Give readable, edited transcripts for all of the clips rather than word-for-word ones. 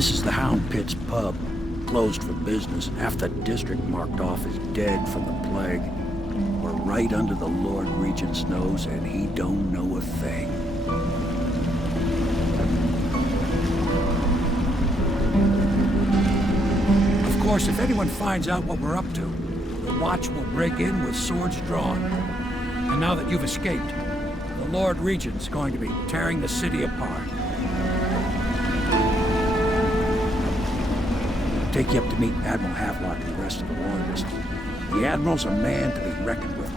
This is the Hound Pit's pub. Closed for business. Half the district marked off as dead from the plague. We're right under the Lord Regent's nose, and he don't know a thing. Of course, if anyone finds out what we're up to, the Watch will break in with swords drawn. And now that you've escaped, the Lord Regent's going to be tearing the city apart. I'll take you up to meet Admiral Havelock and the rest of the Loyalists. The Admiral's a man to be reckoned with.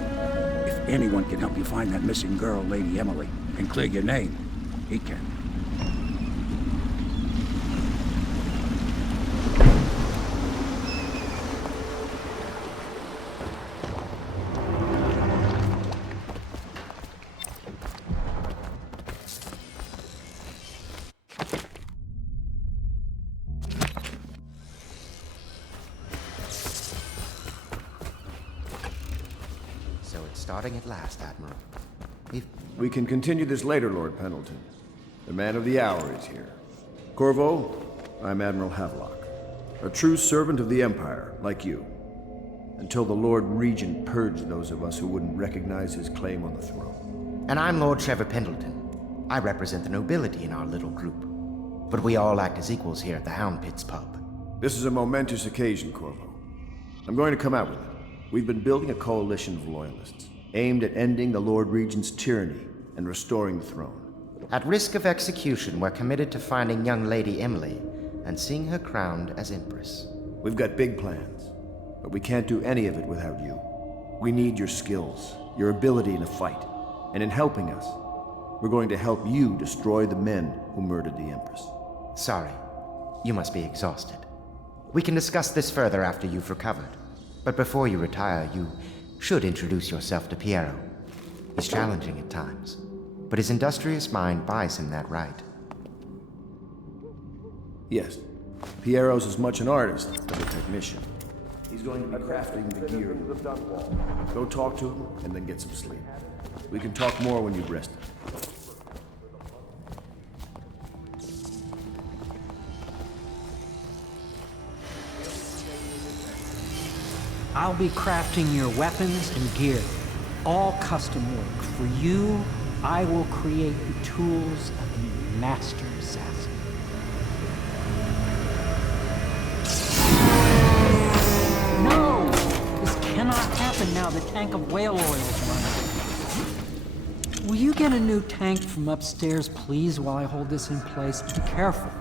If anyone can help you find that missing girl, Lady Emily, and clear your name, he can. Starting at last, Admiral. We can continue this later, Lord Pendleton. The man of the hour is here. Corvo, I'm Admiral Havelock. A true servant of the Empire, like you. Until the Lord Regent purged those of us who wouldn't recognize his claim on the throne. And I'm Lord Trevor Pendleton. I represent the nobility in our little group. But we all act as equals here at the Hound Pit's pub. This is a momentous occasion, Corvo. I'm going to come out with it. We've been building a coalition of loyalists, aimed at ending the Lord Regent's tyranny and restoring the throne. At risk of execution, we're committed to finding young Lady Emily and seeing her crowned as Empress. We've got big plans, but we can't do any of it without you. We need your skills, your ability in a fight, and in helping us, we're going to help you destroy the men who murdered the Empress. Sorry, you must be exhausted. We can discuss this further after you've recovered. But before you retire, you should introduce yourself to Piero. He's challenging at times, but his industrious mind buys him that right. Yes, Piero's as much an artist as a technician. He's going to be crafting the gear. Go talk to him, and then get some sleep. We can talk more when you've rested. I'll be crafting your weapons and gear, all custom work. For you, I will create the tools of a master assassin. No! This cannot happen now. The tank of whale oil is running. Will you get a new tank from upstairs, please, while I hold this in place? Be careful.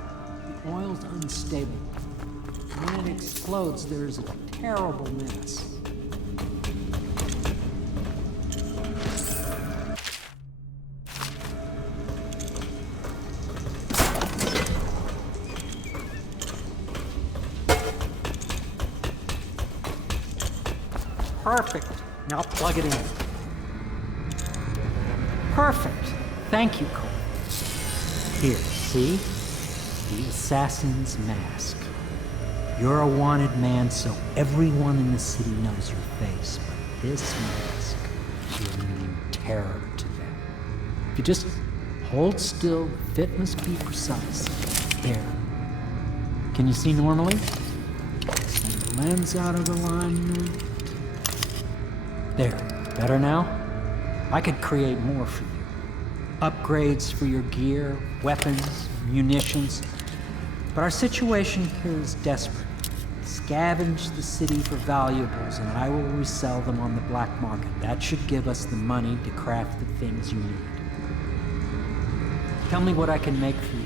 The oil's unstable. When it explodes, there's a terrible mess. Perfect. Now plug it in. Perfect. Thank you, Cole. Here, see? The assassin's mask. You're a wanted man, so everyone in the city knows your face, but this mask will mean terror to them. If you just hold still, the fit must be precise. There. Can you see normally? Send the lens out of alignment. There. Better now? I could create more for you. Upgrades for your gear, weapons, munitions. But our situation here is desperate. Scavenge the city for valuables, and I will resell them on the black market. That should give us the money to craft the things you need. Tell me what I can make for you.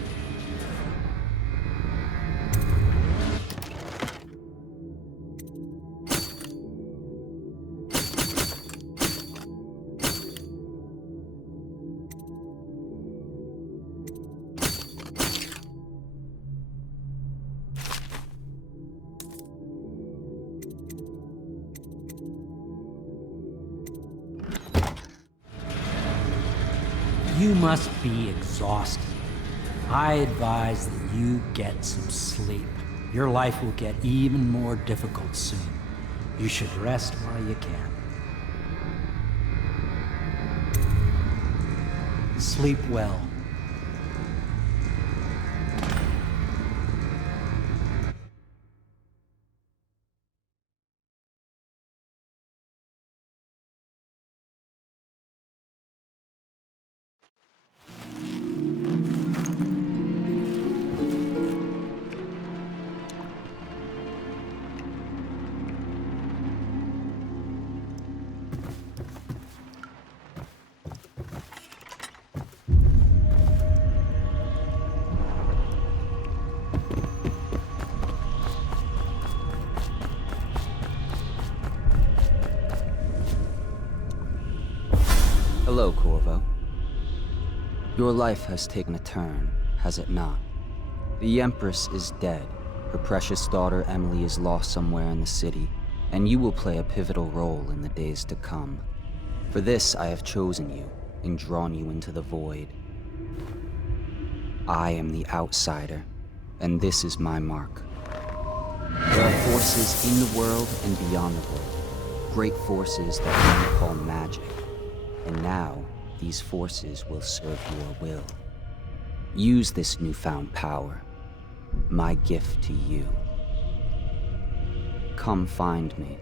You must be exhausted. I advise that you get some sleep. Your life will get even more difficult soon. You should rest while you can. Sleep well. Hello, Corvo. Your life has taken a turn, has it not? The Empress is dead. Her precious daughter Emily is lost somewhere in the city, and you will play a pivotal role in the days to come. For this, I have chosen you and drawn you into the void. I am the outsider, and this is my mark. There are forces in the world and beyond the world, great forces that men call magic. And now, these forces will serve your will. Use this newfound power, my gift to you. Come find me.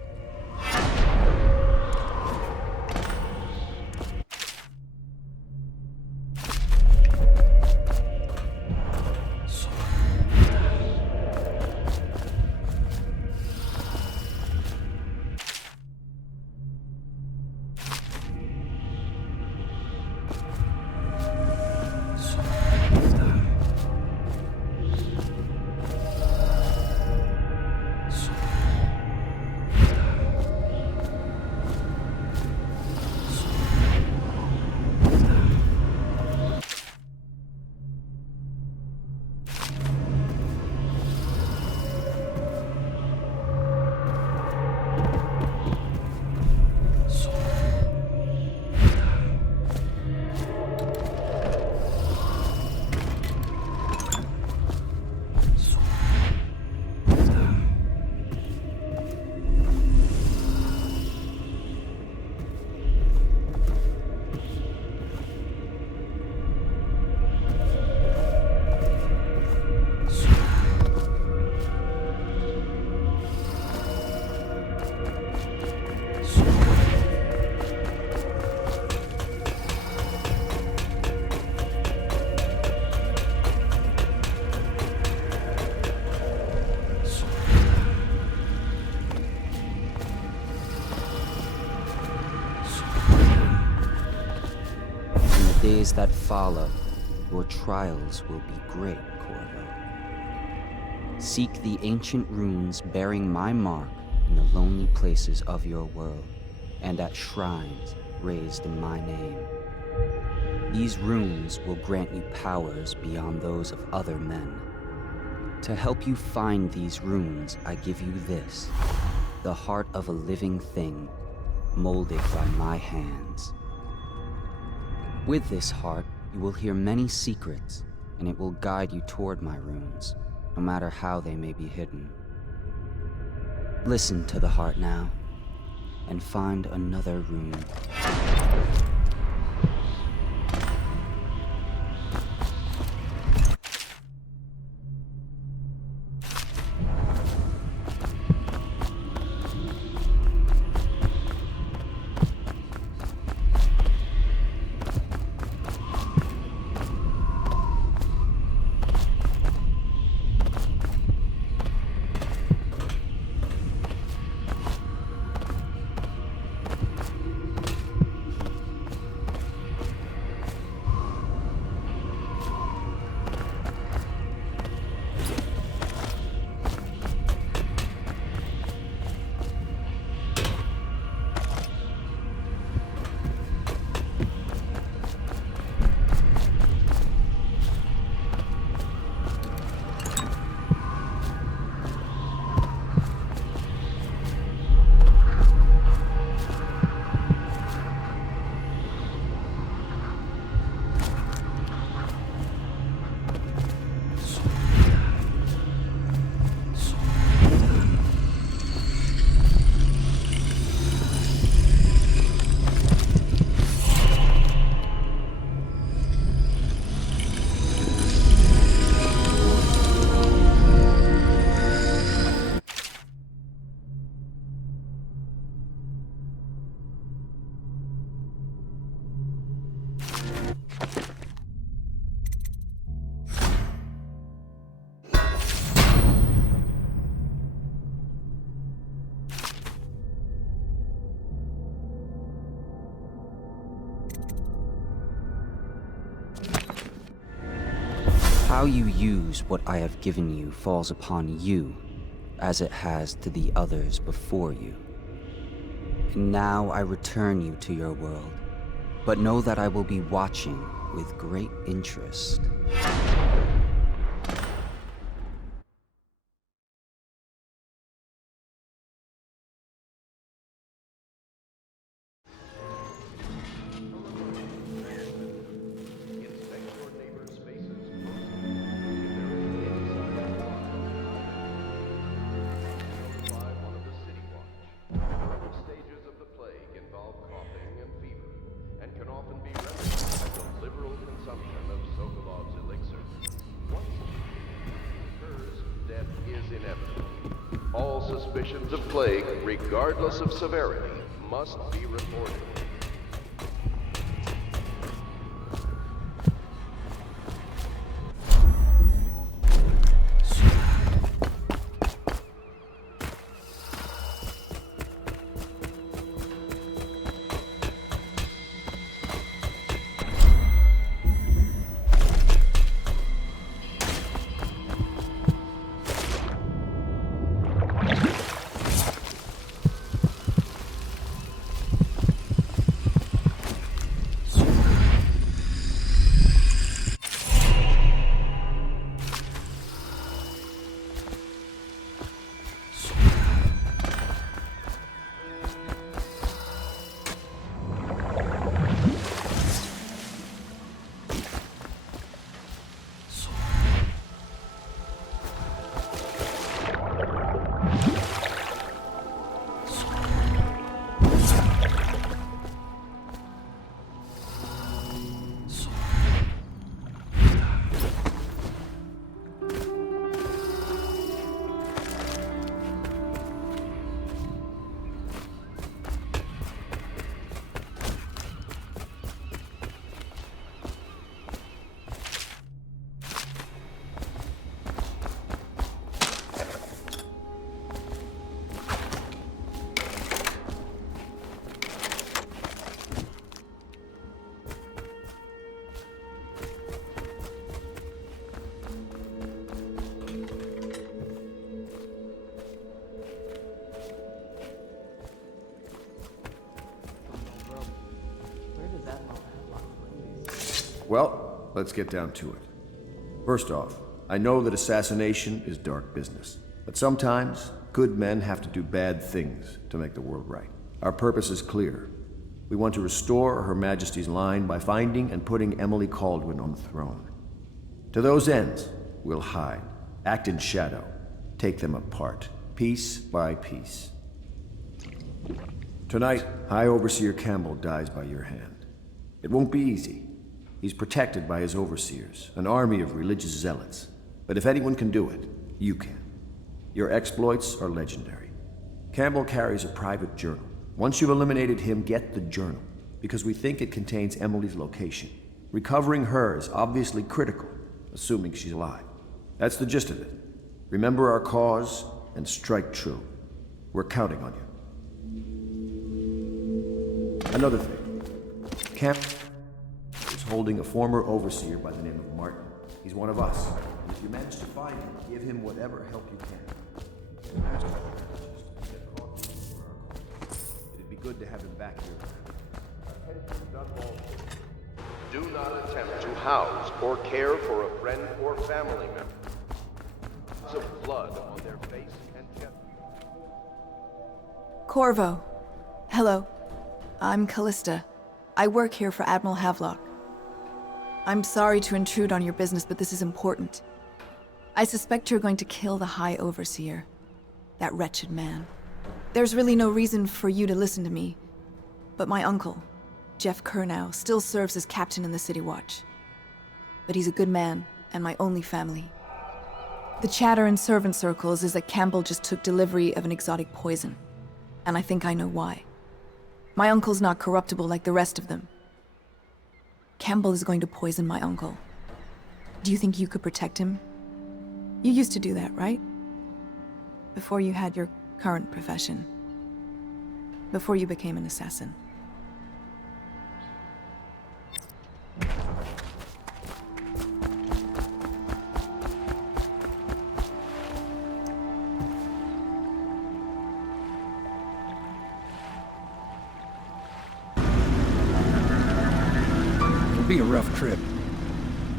Days that follow, your trials will be great, Corvo. Seek the ancient runes bearing my mark in the lonely places of your world, and at shrines raised in my name. These runes will grant you powers beyond those of other men. To help you find these runes, I give you this, the heart of a living thing, molded by my hands. With this heart, you will hear many secrets, and it will guide you toward my runes, no matter how they may be hidden. Listen to the heart now, and find another rune. How you use what I have given you falls upon you, as it has to the others before you. And now I return you to your world, But know that I will be watching with great interest. All suspicions of plague, regardless of severity, must be reported. Well, let's get down to it. First off, I know that assassination is dark business, but sometimes good men have to do bad things to make the world right. Our purpose is clear. We want to restore Her Majesty's line by finding and putting Emily Kaldwin on the throne. To those ends, we'll hide, act in shadow, take them apart, piece by piece. Tonight, High Overseer Campbell dies by your hand. It won't be easy. He's protected by his overseers, an army of religious zealots. But if anyone can do it, you can. Your exploits are legendary. Campbell carries a private journal. Once you've eliminated him, get the journal, because we think it contains Emily's location. Recovering her is obviously critical, assuming she's alive. That's the gist of it. Remember our cause and strike true. We're counting on you. Another thing. Camp is holding a former overseer by the name of Martin. He's one of us. And if you manage to find him, give him whatever help you can. It'd be good to have him back here. Do not attempt to house or care for a friend or family member. Of blood on their face and chest. Corvo. Hello. I'm Callista. I work here for Admiral Havelock. I'm sorry to intrude on your business, but this is important. I suspect you're going to kill the High Overseer. That wretched man. There's really no reason for you to listen to me, but my uncle, Jeff Kernow, still serves as captain in the City Watch. But he's a good man, and my only family. The chatter in servant circles is that Campbell just took delivery of an exotic poison, and I think I know why. My uncle's not corruptible like the rest of them. Campbell is going to poison my uncle. Do you think you could protect him? You used to do that, right? Before you had your current profession. Before you became an assassin. be a rough trip.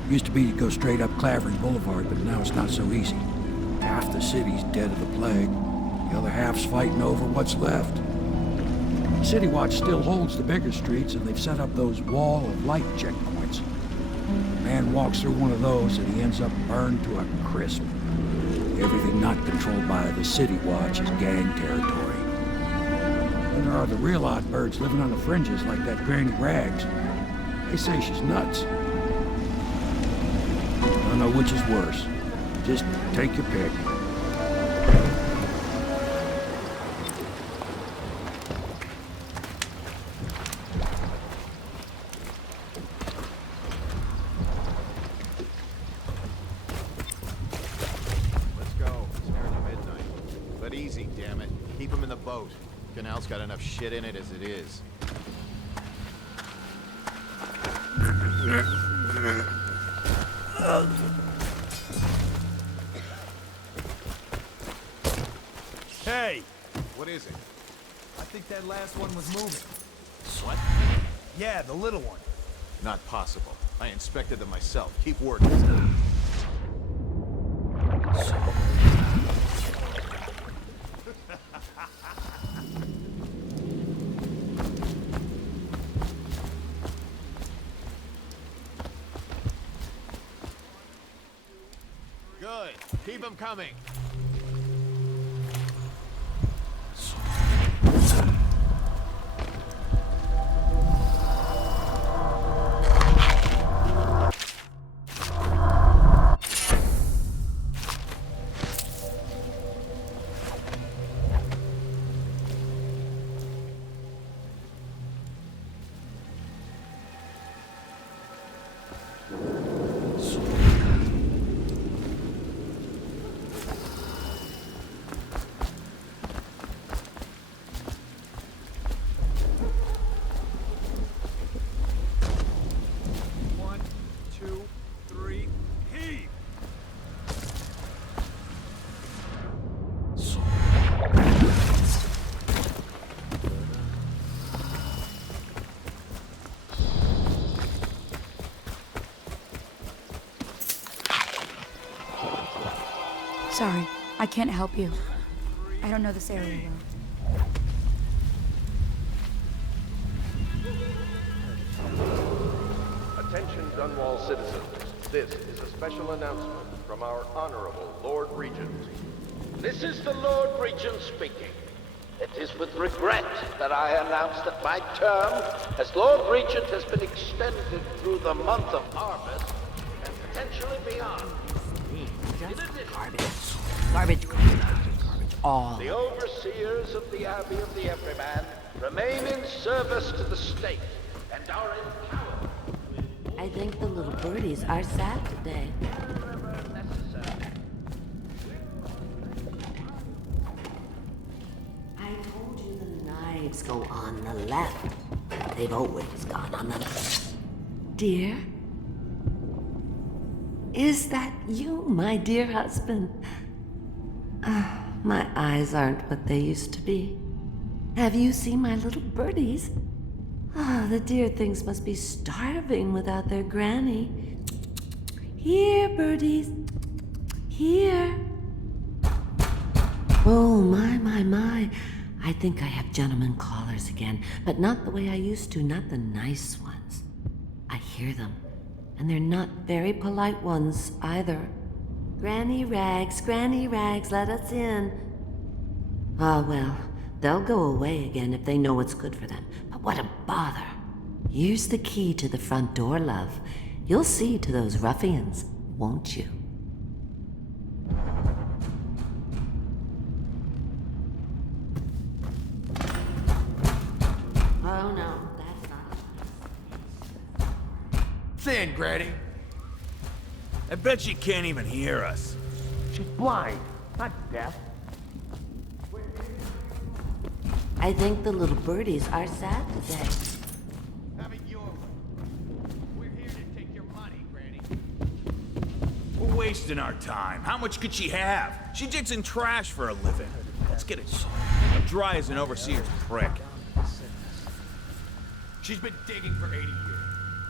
Used to be to go straight up Clavering Boulevard, but now it's not so easy. Half the city's dead of the plague. The other half's fighting over what's left. City Watch still holds the bigger streets, and they've set up those wall of light checkpoints. A man walks through one of those, and he ends up burned to a crisp. Everything not controlled by the City Watch is gang territory. Then there are the real odd birds living on the fringes, like that Granny Rags. They say she's nuts. I don't know which is worse. Just take your pick. Let's go. It's nearly midnight. But easy, damn it. Keep him in the boat. Canal's got enough shit in it as it is. Hey! What is it? I think that last one was moving. What? Yeah, the little one. Not possible. I inspected them myself. Keep working. Good. Keep them coming. Sorry, I can't help you. I don't know this area well. Attention Dunwall citizens. This is a special announcement from our Honorable Lord Regent. This is the Lord Regent speaking. It is with regret that I announce that my term as Lord Regent has been extended through the month of harvest and potentially beyond. Garbage, all. The overseers of the Abbey of the Everyman remain in service to the state and are empowered. I think the little birdies are sad today. I told you the knives go on the left. They've always gone on the left. Dear? Is that you, my dear husband? My eyes aren't what they used to be. Have you seen my little birdies? The dear things must be starving without their granny. Here, birdies. Here. Oh, my. I think I have gentlemen callers again, but not the way I used to, not the nice ones. I hear them, and they're not very polite ones either. Granny Rags, let us in. Ah, well, they'll go away again if they know what's good for them. But what a bother. Here's the key to the front door, love. You'll see to those ruffians, won't you? Oh, no, that's not. Thin, Granny. I bet she can't even hear us. She's blind, not deaf. I think the little birdies are sad today. Have it your way. We're here to take your money, Granny. We're wasting our time. How much could she have? She digs in trash for a living. Let's get it dry as an overseer's prick. She's been digging for 80 years.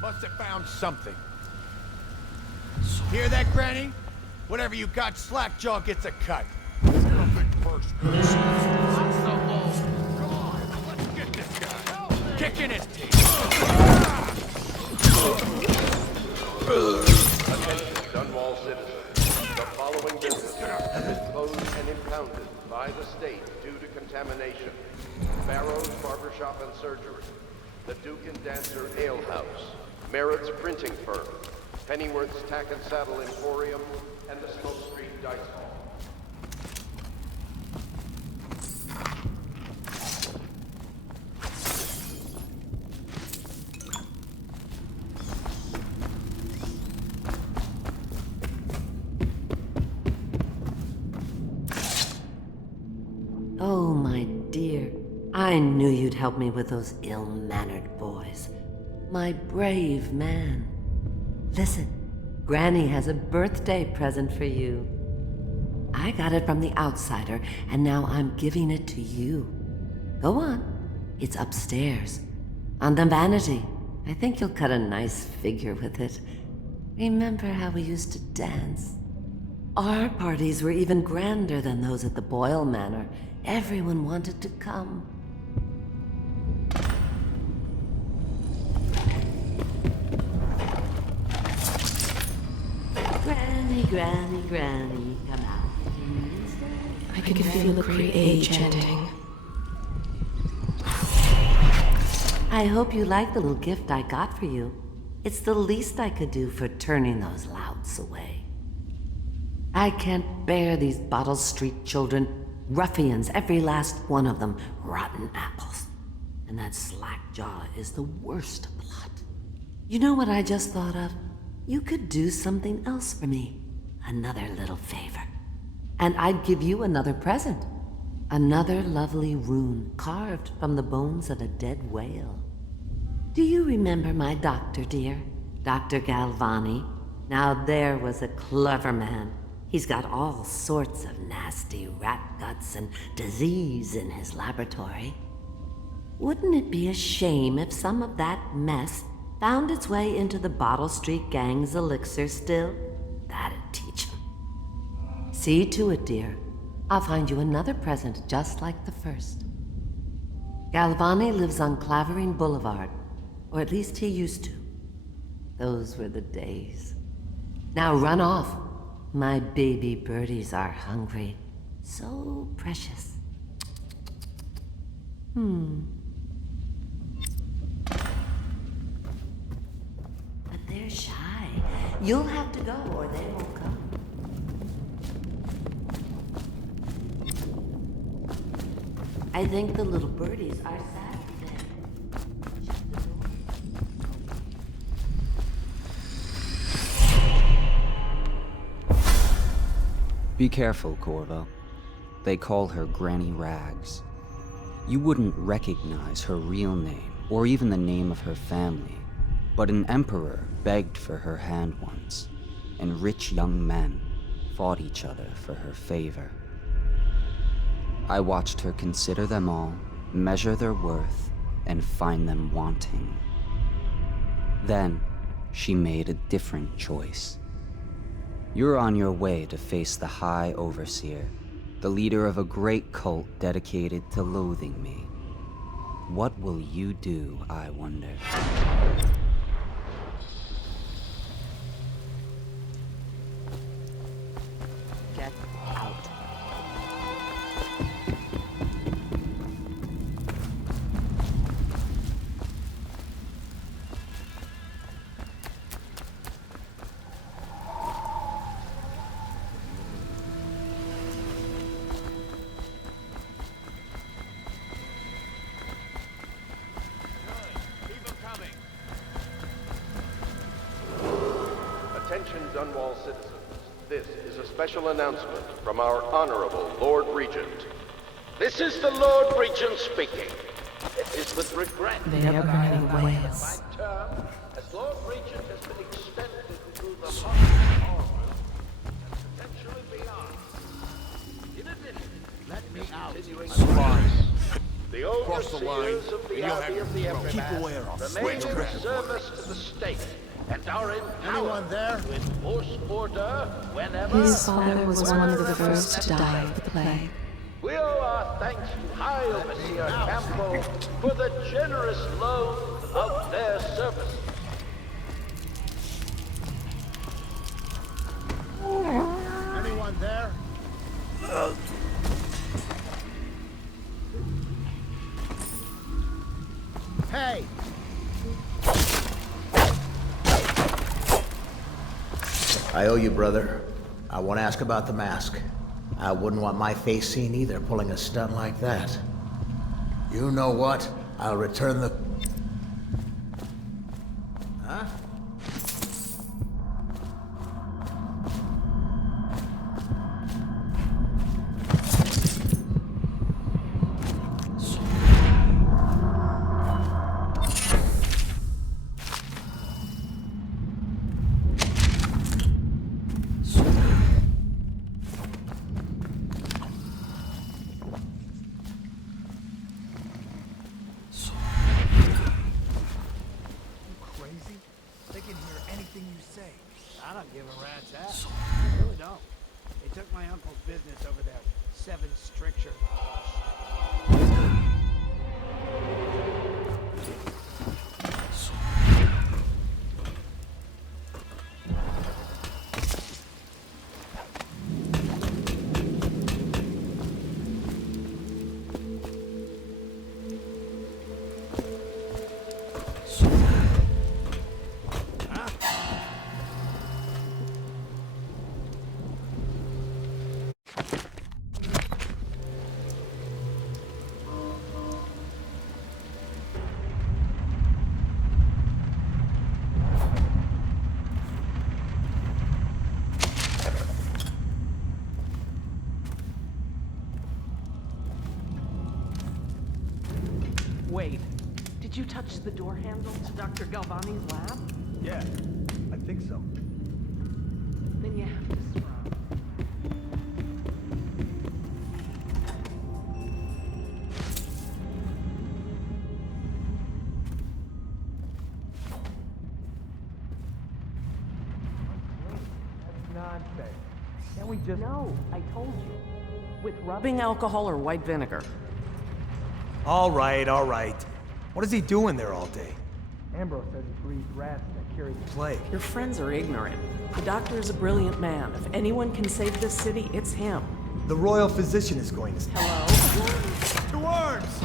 Must have found something. Hear that, Granny? Whatever you got, Slackjaw gets a cut. Nothing first. I'm so low. Come on, let's get this guy. Kicking his teeth. Attention, Dunwall citizens. The following business is closed and impounded by the state due to contamination. Barrow's Barbershop and Surgery, the Duke and Dancer Ale House, Merritt's Printing Firm, Pennyworth's Tack and Saddle Emporium, and the Smoke Street Dice Hall. Oh, my dear. I knew you'd help me with those ill-mannered boys. My brave man. Listen, Granny has a birthday present for you. I got it from the outsider, and now I'm giving it to you. Go on. It's upstairs. On the vanity. I think you'll cut a nice figure with it. Remember how we used to dance? Our parties were even grander than those at the Boyle Manor. Everyone wanted to come. Granny, Granny, come out. I can feel a great age ending. I hope you like the little gift I got for you. It's the least I could do for turning those louts away. I can't bear these Bottle Street children. Ruffians, every last one of them. Rotten apples. And that Slackjaw is the worst lot. You know what I just thought of? You could do something else for me. Another little favor. And I'd give you another present. Another lovely rune carved from the bones of a dead whale. Do you remember my doctor, dear? Dr. Galvani? Now there was a clever man. He's got all sorts of nasty rat guts and disease in his laboratory. Wouldn't it be a shame if some of that mess found its way into the Bottle Street Gang's elixir still? That'd teach him. See to it, dear. I'll find you another present just like the first. Galvani lives on Clavering Boulevard, or at least he used to. Those were the days. Now run off. My baby birdies are hungry. So precious. But they're shy. You'll have to go or they won't come. I think the little birdies are sad today. Shut the door. Be careful, Corvo. They call her Granny Rags. You wouldn't recognize her real name, or even the name of her family, but an emperor begged for her hand once, and rich young men fought each other for her favor. I watched her consider them all, measure their worth, and find them wanting. Then, she made a different choice. You're on your way to face the High Overseer, the leader of a great cult dedicated to loathing me. What will you do, I wonder? Get out. Attention Dunwall citizens. This is a special announcement from our Honorable Lord Regent. This is the Lord Regent speaking. It is with regret They are burning whales. my term as Lord Regent has been extended through the month of August and potentially beyond. In addition, Let me out. continuing The Cross the line, overseers of and the you'll have army your of the throat. Everyman Keep away or I'll remain switch in crap. service to the state and are empowered Anyone there? to enforce order whenever. His father was one of the first to die of the plague. We owe our thanks to High Overseer Campbell for the generous loan of their service. Anyone there? Hey! I owe you, brother. I want to ask about the mask. I wouldn't want my face seen either, pulling a stunt like that. You know what? I'll return the... Huh? They can hear anything you say. I don't give a rat's ass. I really don't. They took my uncle's business over there. 7 stricture. Wait, did you touch the door handle to Dr. Galvani's lab? Yeah, I think so. Then you have to scrub. Nonsense. Can't we just... No, I told you. With rubbing alcohol or white vinegar. All right, all right. What is he doing there all day? Ambrose says he breathed rats that carried the Plague. Your friends are ignorant. The doctor is a brilliant man. If anyone can save this city, it's him. The royal physician is going to... Hello? to arms!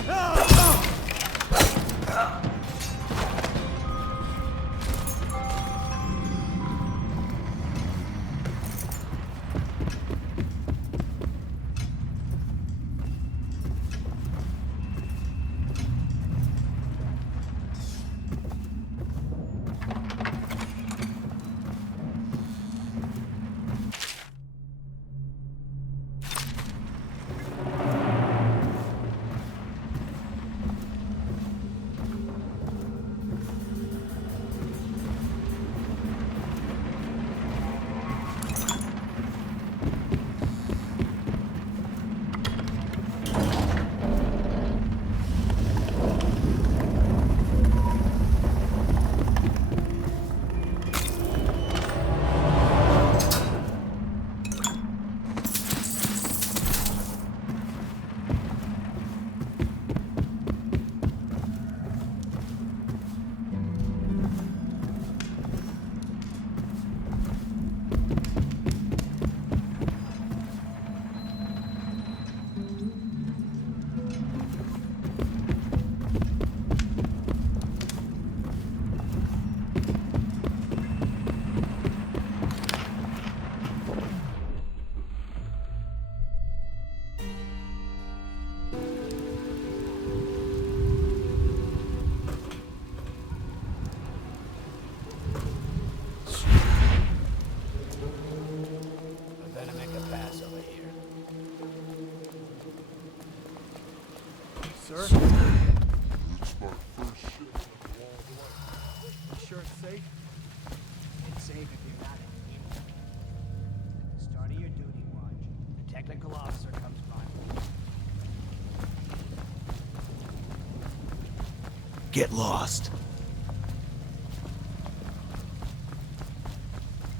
get lost.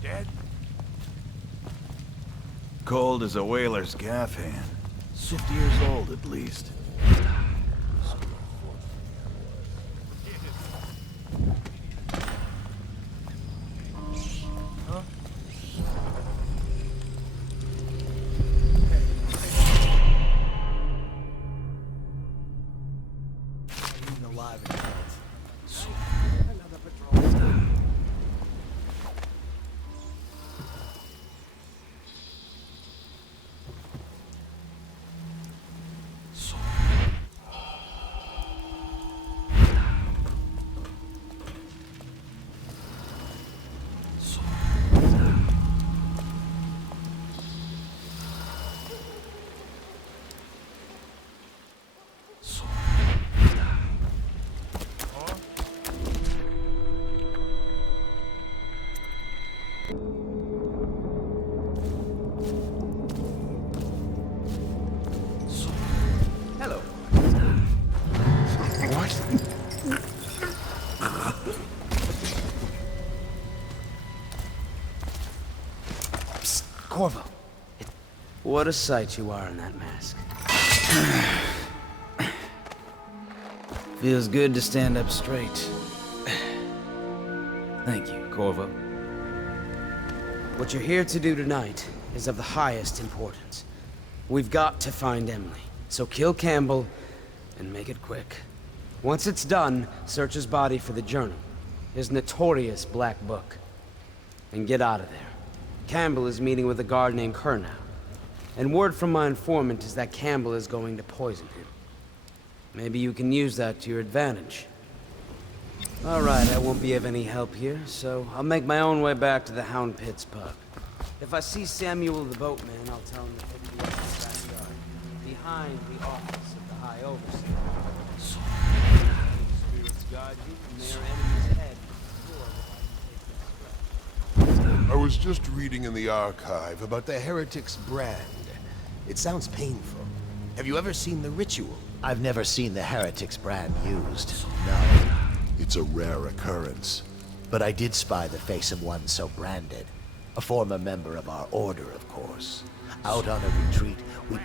Dead? Cold as a whaler's gaff hand. 50 years old, at least. Corvo. What a sight you are in that mask. Feels good to stand up straight. Thank you, Corvo. What you're here to do tonight is of the highest importance. We've got to find Emily, so kill Campbell and make it quick. Once it's done, search his body for the journal, his notorious black book, and get out of there. Campbell is meeting with a guard named Kerr now, and word from my informant is that Campbell is going to poison him. Maybe you can use that to your advantage. All right, I won't be of any help here, so I'll make my own way back to the Hound Pits pub. If I see Samuel the boatman, I'll tell him to pick you up in the backyard, behind the office of the High Overseer. Spirits guide you from their enemy's head. I was just reading in the archive about the heretic's brand. It sounds painful. Have you ever seen the ritual? I've never seen the heretic's brand used, no. It's a rare occurrence. But I did spy the face of one so branded. A former member of our order, of course. Out on a retreat, we... A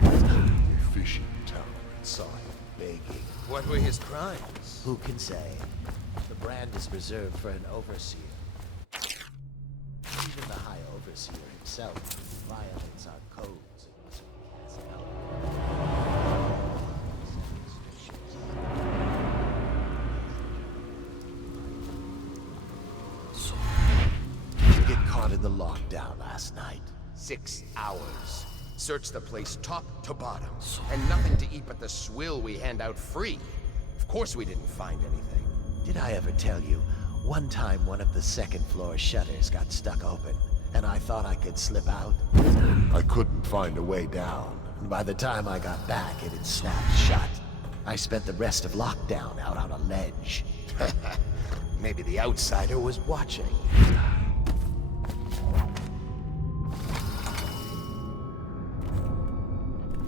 fishing town and saw him begging. What were his crimes? Who can say? The brand is reserved for an overseer. Even the High Overseer himself violates our codes. Did you get caught in the lockdown last night? 6 hours. Searched the place top to bottom. And nothing to eat but the swill we hand out free. Of course we didn't find anything. Did I ever tell you? One time, one of the second floor shutters got stuck open, and I thought I could slip out. I couldn't find a way down. And by the time I got back, it had snapped shut. I spent the rest of lockdown out on a ledge. Maybe the outsider was watching.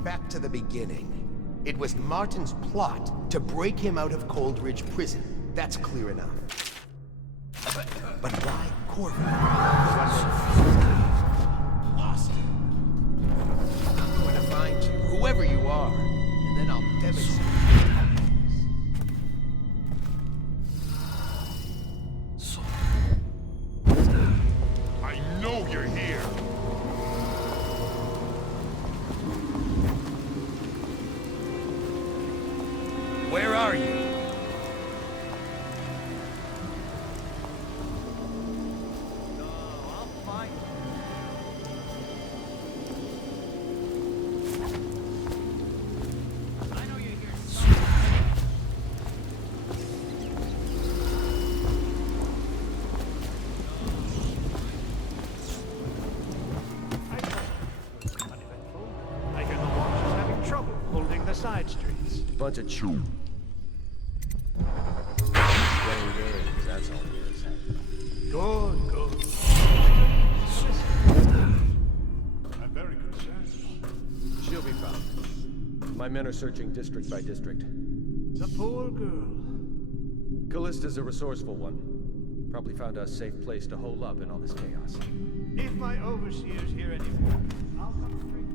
Back to the beginning. It was Martin's plot to break him out of Coldridge Prison. That's clear enough. But why Corvo? Lost. I'm going to find you, whoever you are, and then I'll demonstrate. I know you're here. Where are you? Side streets. Bunch of chew. Playing games, that's all it is. Good, good. I'm very concerned. She'll be found. My men are searching district by district. The poor girl. Callista's a resourceful one. Probably found a safe place to hole up in all this chaos. If my overseer's here anymore, I'll come straight.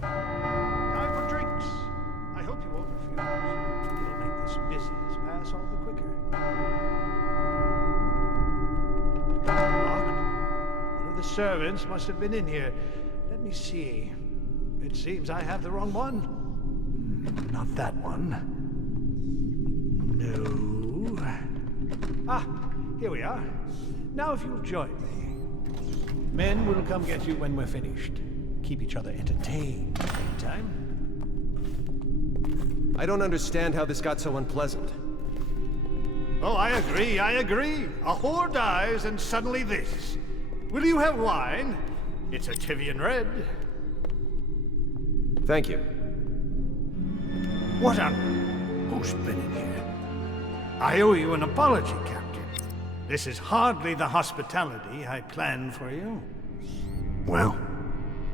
Time for drinks. I hope you won't refuse. It'll make this business pass all the quicker. Locked? One of the servants must have been in here. Let me see. It seems I have the wrong one. Not that one. No. Ah, here we are. Now if you'll join me. Men will come get you when we're finished. Keep each other entertained in the meantime. I don't understand how this got so unpleasant. Oh, I agree. A whore dies and suddenly this. Will you have wine? It's a Tivian Red. Thank you. What on... Who's been in here? I owe you an apology, Captain. This is hardly the hospitality I planned for you. Well,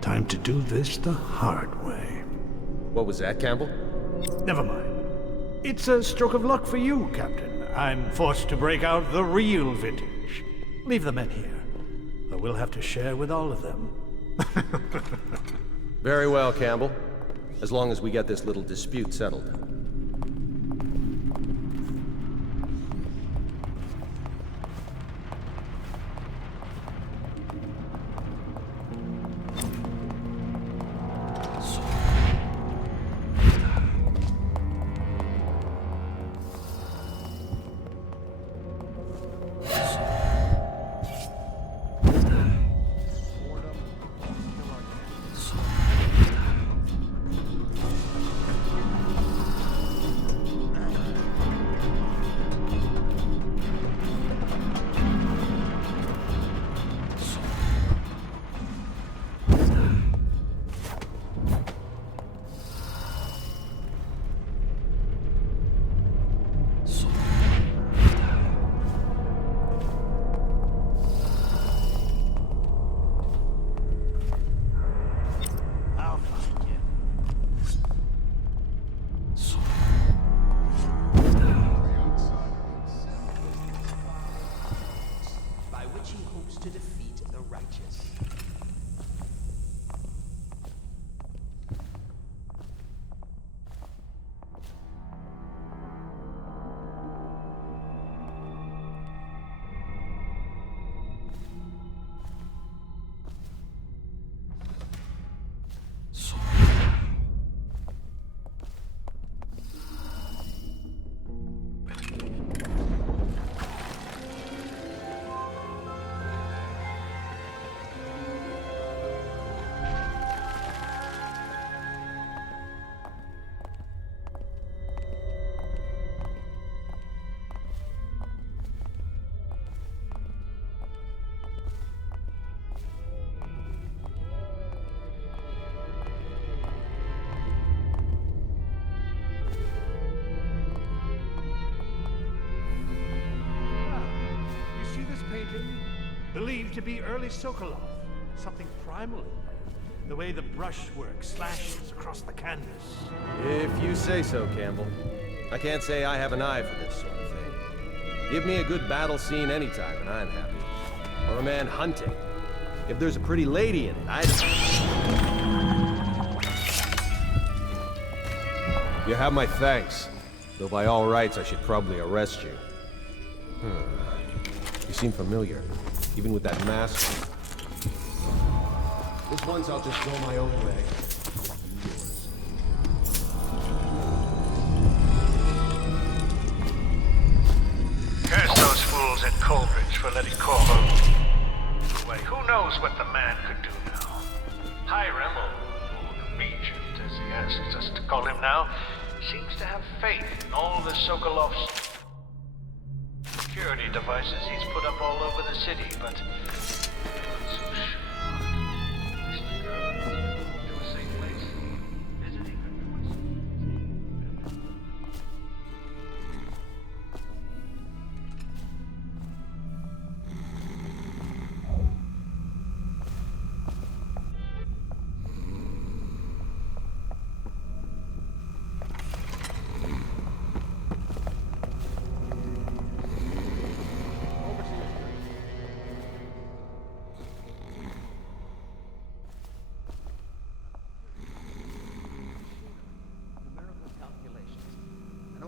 time to do this the hard way. What was that, Campbell? Never mind. It's a stroke of luck for you, Captain. I'm forced to break out the real vintage. Leave the men here, or we'll have to share with all of them. Very well, Campbell. As long as we get this little dispute settled. Believed to be early Sokolov. Something primal in there. The way the brushwork slashes across the canvas. If you say so, Campbell. I can't say I have an eye for this sort of thing. Give me a good battle scene anytime and I'm happy. Or a man hunting. If there's a pretty lady in it, You have my thanks. Though by all rights, I should probably arrest you. You seem familiar. Even with that mask. This once I'll just go my own way. Curse those fools at Coleridge for letting Corvo away. Who knows what the man could do now? Hiram, or Regent, as he asks us to call him now, seems to have faith in all the Sokolov's security devices he's put up all over the city, but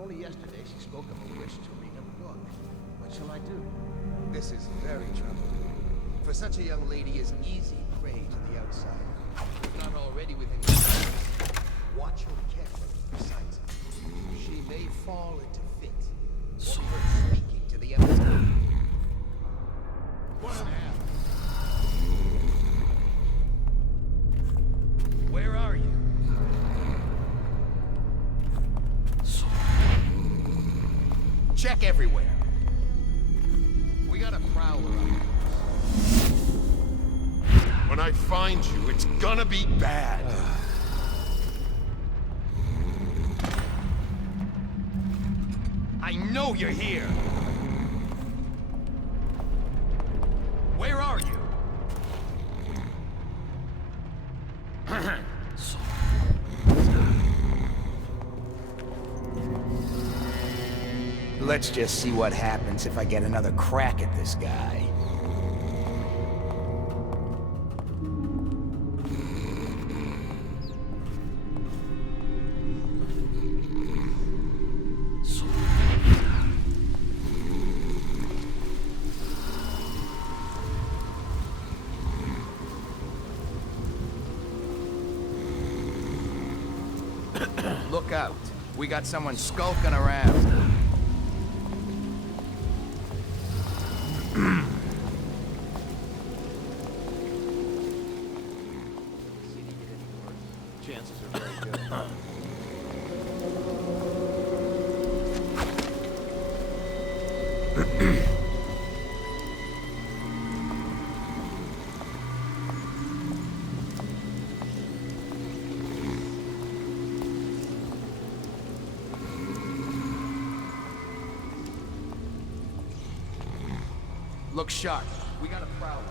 only yesterday she spoke of a wish to read a book. What shall I do? This is very troubling. For such a young lady is easy prey to the outsider. If not already within reach, watch her carefully. Besides, she may fall into fit. Or hurt speaking to the emperor. What an ass. Where are you? Check everywhere. We got a prowler on us. When I find you, it's gonna be bad. I know you're here. Where are you? Let's just see what happens if I get another crack at this guy. Look out. We got someone skulking around. Chances are very good. Look sharp. We got a prowler.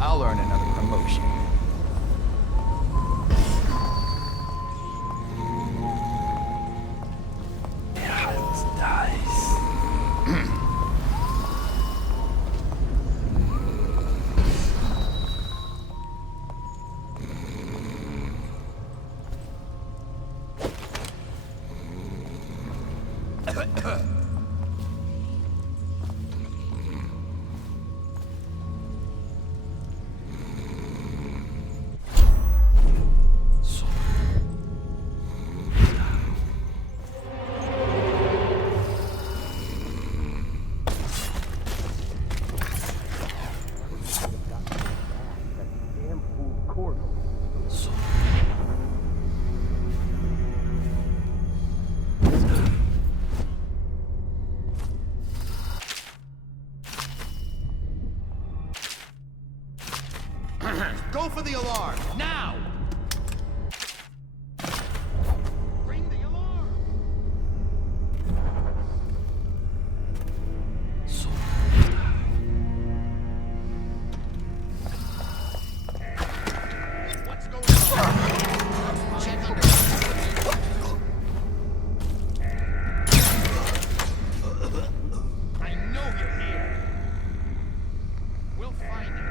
I'll earn another promotion. Go for the alarm, now! Ring the alarm! What's going on? Check under. I know you're here. We'll find you.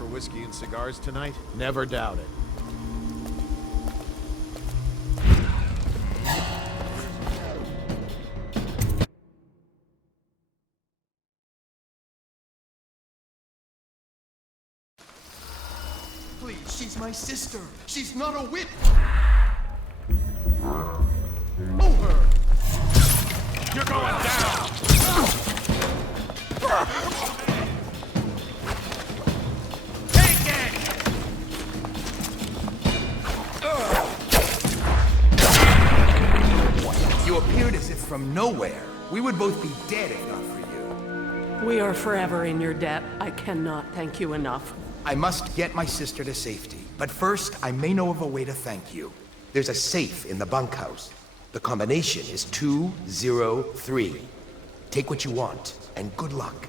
for whiskey and cigars tonight? Never doubt it. Please, she's my sister. She's not a witch. Over. You're going down! Take it! You appeared as if from nowhere. We would both be dead if not for you. We are forever in your debt. I cannot thank you enough. I must get my sister to safety. But first, I may know of a way to thank you. There's a safe in the bunkhouse. The combination is 203. Take what you want, and good luck.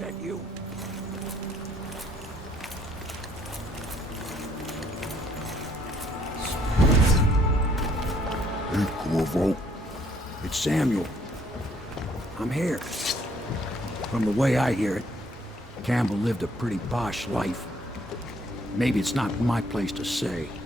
that you? Hey, Corvo. It's Samuel. I'm here. From the way I hear it, Campbell lived a pretty posh life. Maybe it's not my place to say.